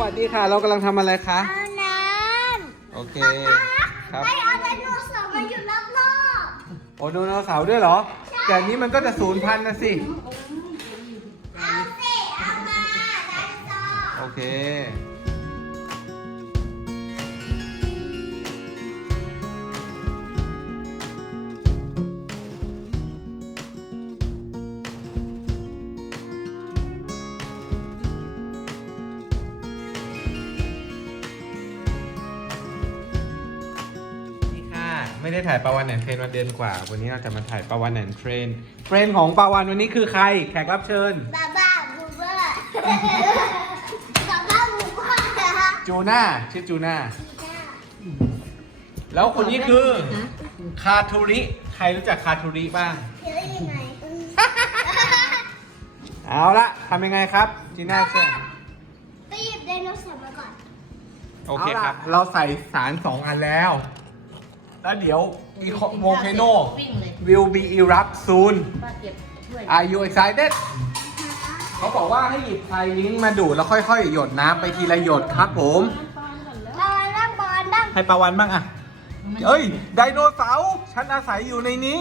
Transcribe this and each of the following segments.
วัสดีค่ะ เรากำลังทำอะไรคะ เอาน้โอเคำครับไม่เอาไดโนเสาร์มาอยู่รอบโอ้ไดโนเสาร์ด้วยเหรอ แต่อันนี้มันก็จะสูญพันธุ์นะสิ ๆเอาสิเอามาไดโนเสาร์โอเค ไม่ได้ถ่ายปาวันแอนเทรนมาเดือนกว่า วันนี้เราจะมาถ่ายปาวันแอนเทรนเฟรนของปาวันวันนี้คือใคร แขกรับเชิญ บ้าบ้าบูเบอร์บ้าบ้าบูเบอร์ฮะจูน่าชื่อจูน่า แล้วคนนี้คือคาทูริใครรู้จักคาทูริบ้าง เฮ้ยยังไงเอาละทำยังไงครับจีน่าเชิญไปหยิบไดโนเสาร์มาก่อน โอเคครับเราใส่สารสองอันแล้ว แล้วเดี๋ยวอีโวลเคโน วิ่งเลย will be erupt soon ป้าเก็บถ้วย Are you excited เขาบอกว่าให้หยิบไพลิงก์มาดูดแล้วค่อยๆ หยดน้ำไปทีละหยดครับผม บอลบ้างบอลบ้างให้ปาวันบ้างอะเอ้ย ไดโนเสาร์ฉันอาศัยอยู่ในนี้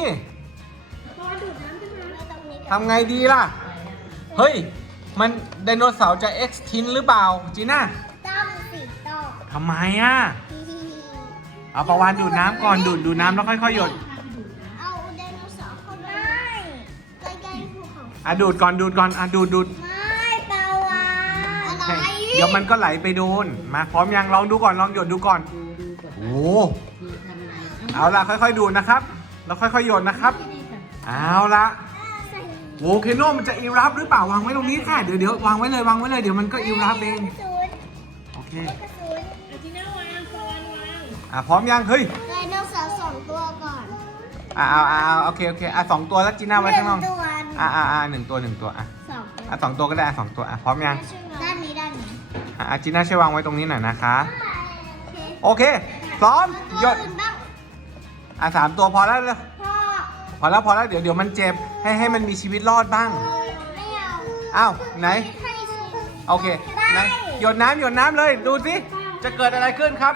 บอลดูดน้ำขึ้นมาตรงนี้ทำไงดีล่ะ เฮ้ย มันไดโนเสาร์จะ extinct หรือเปล่าจีน่าต้องสิต้องทำไมอะ เอาปาวานดูดน้ำก่อนดูดดูดน้ำแล้วค่อยๆหยดเอาไดโนเสาร์เข้าไปใกล้ๆภูเขาอะดูดก่อนดูดก่อนอะดูดดูดไม่เปล่าวาอะไรให้เดี๋ยวมันก็ไหลไปโดนมาพร้อมยังลองดูก่อนลองหยดดูก่อนดูดูก่อนโอ้ดูทำอะไรเอาละค่อยๆดูดนะครับ แล้วค่อยๆหยดนะครับนี่ค่ะเอาละโวลเคโนมันจะอีรับหรือเปล่าวางไว้ตรงนี้ค่ะเดี๋ยวเดี๋ยววางไว้เลยวางไว้เลยเดี๋ยวมันก็อีรับเองกระสุนโอเค กระสุนจีน่าวางปอนวาง อะพร้อมยังเฮ้ยไดโนเสาร์สองตัวก่อนอะเอาเอาเอาโอเคโอเคอะสองตัวแล้วจีน่าไว้ข้างนอกหนึ่ตัวอะอะอะหนึ่งตัวหนึ่งตัวอะสองตัวอะสองตัวก็ได้อะสองตัวอะพร้อมยังด้านนี้ด้านนี้อะอะจีน่าช่วยวางไว้ตรงนี้หน่อยนะคะ โอเคโอเคพร้อมหยตัวดอื่นบ้างอะสามตัวพอแล้วเลยพ่อพอแล้วพอแล้วเดี๋ยวเดี๋ยวมันเจ็บให้ให้มันมีชีวิตรอดบ้างไม่เอาอ้าวไหน ให้สิโอเคไหนหยดน้ำหยดน้ำเลยดูสิจะเกิดอะไรขึ้นครับ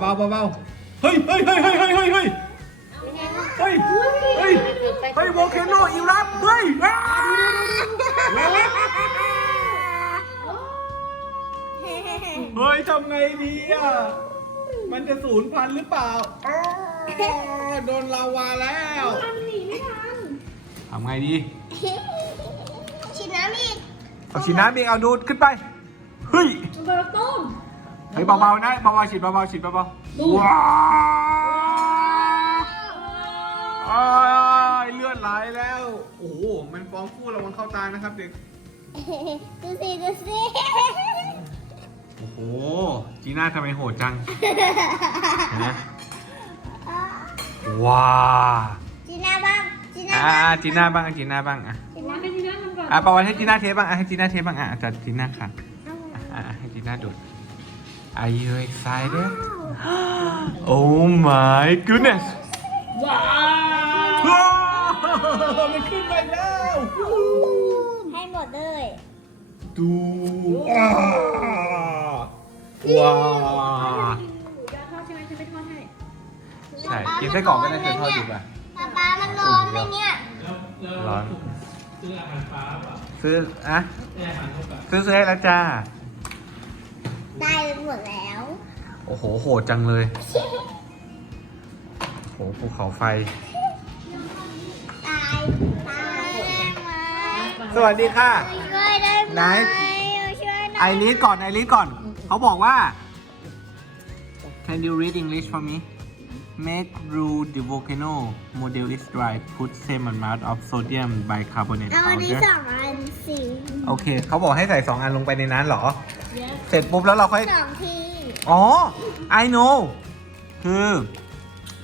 เบาๆเบาๆเฮ้ยเฮ้ยเฮ้ยเฮ้ยเฮ้ยเฮ้ยเฮ้ยเฮ้ยเฮ้ยเฮ้ยโวลเคโนอีรับเฮ้ยอ้าวเฮ้ยทำไงดีอะมันจะสูญพันธุ์หรือเปล่าอ้าวโดนลาวาแล้วทำไงดีฉีดน้ำอีกเอาฉีดน้ำอีกเอาดูดขึ้นไปเฮ้ยเบอร์ต้ม เฮ้ยเบาๆนะเบาๆฉีดเบาๆฉีดเบาๆว้าวอ้ายเลือดไหลแล้ว โอ้โหมันฟองฟูระวังเข้าตานะครับเด็ก ดูสิดูสิโอ้โหจีน่าทำไมโหดจังเห็นะว้าจีน่าบ้างจีน่าอ่าบ้างจีน่าบ้างจีน่าบ้างอะจีน่าให้จีน่าทำก่อนอะประวันให้จีน่าเทสบ้างอะให้จีน่าเทสบ้างอะจัดจีน่าค่ะอะอะให้จีน่าดูด Are you excited Oh my goodness ว้าวว้าวมันขึ้นไปแล้วให้หมดเลยดูว้าวว้าวยาทอดใช่ไหมฉันไปทอดให้ใช่กินไส้กรอกก็ได้เกินทอดดีกว่าป๊าป๊ามันร้อนไหมเนี่ยร้อน ซื้ออะซื้อซื้อให้แล้วจ้า ได้หมดแล้ว โอ้โหโหดจังเลย โหภูเขาไฟ ตายตายได้ไหมสวัสดีค่ะ ช่วยได้ไหมไหน ช่วยหน่ไออยริสก่อนไอริสก่อน เขาบอกว่า Can you read English for me Make rule the volcano model is dry put same amount of sodium bicarbonate เอาอันนี้ powder สองอันสิโอเค เขาบอกให้ใส่ 2 อันลงไปในนั้นเหรอ เสร็จปุ๊บแล้วเราค่อย สองทีอ๋อ I know คือ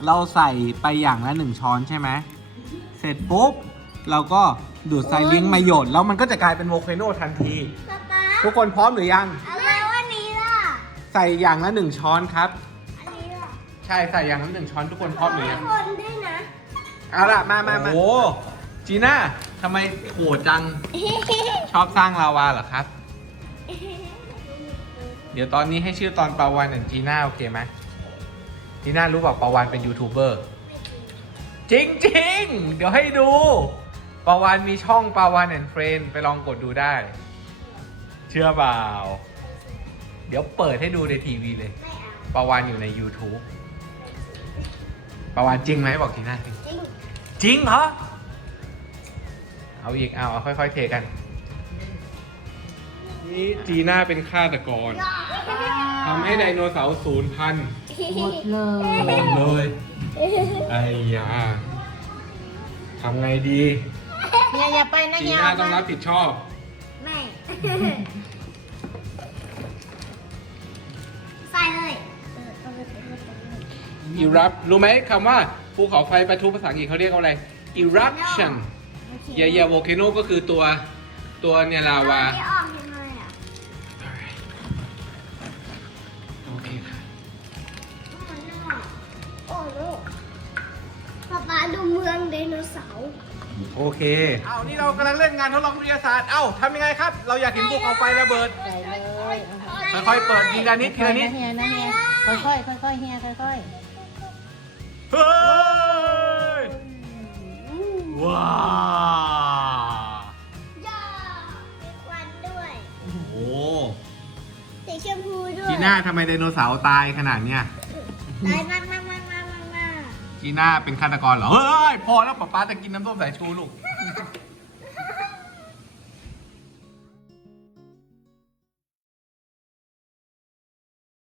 เราใส่ไปอย่างละหนึ่งช้อนใช่ไหม เสร็จปุ๊บ เราก็ดูดไซลิงค์มาหยด แล้วมันก็จะกลายเป็นโวลเคโนทันที ป๊าป๊าทุกคนพร้อมหรือยัง เอาแล้วอันนี้ล่ะ ใส่อย่างละหนึ่งช้อนครับอันนี้ล่ะ ใช่ใส่อย่างละหนึ่งช้อนทุกคนพร้อมหรือยังคนด้วยนะเอาล่ะมามามาโอ้จีน่าทำไมโหดจังชอบสร้างลาวาเหรอครับ เดี๋ยวตอนนี้ให้ชื่อตอนปาวานกับจีน่าโอเคไหมจีน่ารู้บอกปาวานเป็นยูทูบเบอร์จริงจริงๆเดี๋ยวให้ดูปาวานมีช่องปาวานแอนด์เฟรนไปลองกดดูได้ เชื่อเปล่า เดี๋ยวเปิดให้ดูในทีวีเลยไม่เอาปาวานอยู่ใน YouTube ปาวานจริงไหมบอกทีน่าจริงจริงจริงเหรอ เอาอีกเอาเอาค่อย ๆ เทกัน นี่จีน่าเป็นฆาตกรทำให้ไดโนเสาร์ศูนย์พันธุ์หมดเลย หมดเลยไอ้ยาทำไงดีเฮียอย่าไปนะจีเฮียน่าต้องรับผิดชอบ ไม่ ใส่เลย erupt รู้ไหมคำว่าภูเขาไฟประทุภาษาอังกฤษเขาเรียกว่าอะไร eruption โอเคเยเย volcano ก็คือตัวตัวเนี่ยลาวา ไม่ออกยังไงอะโอเคค่ะโอ้ลูกป๊าป๊าดูเมืองไดโนเสาร์โอเค เอานี่เรากำลังเล่นงานทดลองวิทยาศาสตร์ เอ้าทำยังไงครับ เราอยากเห็นภูเขาไฟระเบิด ใส่เลยค่อยๆเปิดทีละนิดทีละนิดนะเฮียนะเฮียค่อยๆค่อยๆเฮียค่อย เฮ้ยว้าวย่ามีควันด้วยโอ้สีชมพูด้วยจีน่าทำไมไดโนเสาร์ตายขนาดเนี้ยตายมากมากมากมากมากมากจีน่าเป็นฆาตกรเหรอ เฮ้ย พอแล้วป๊าป๊าจะกินน้ำส้มสายชูลูกเฮ้